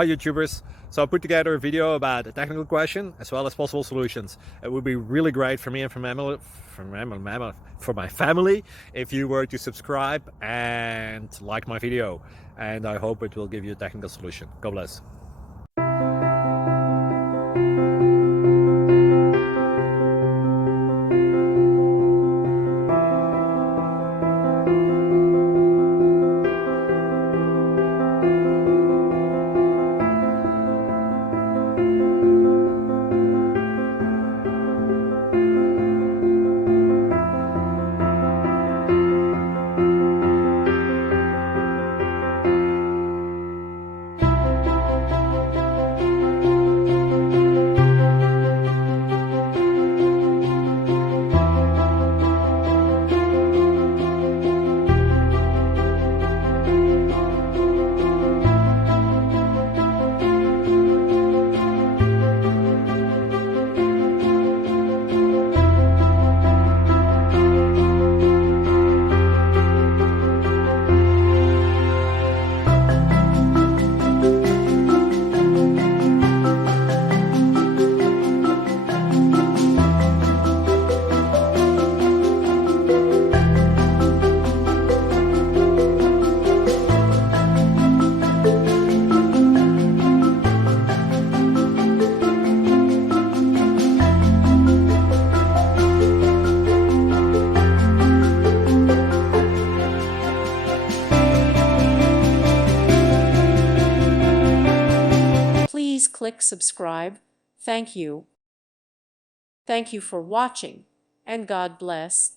Hi YouTubers. So I put together a video about a technical question as well as possible solutions. It would be really great for me and for my family if you were to subscribe and like my video. And I hope it will give you a technical solution. God bless. Please click subscribe. Thank you. Thank you for watching, and God bless.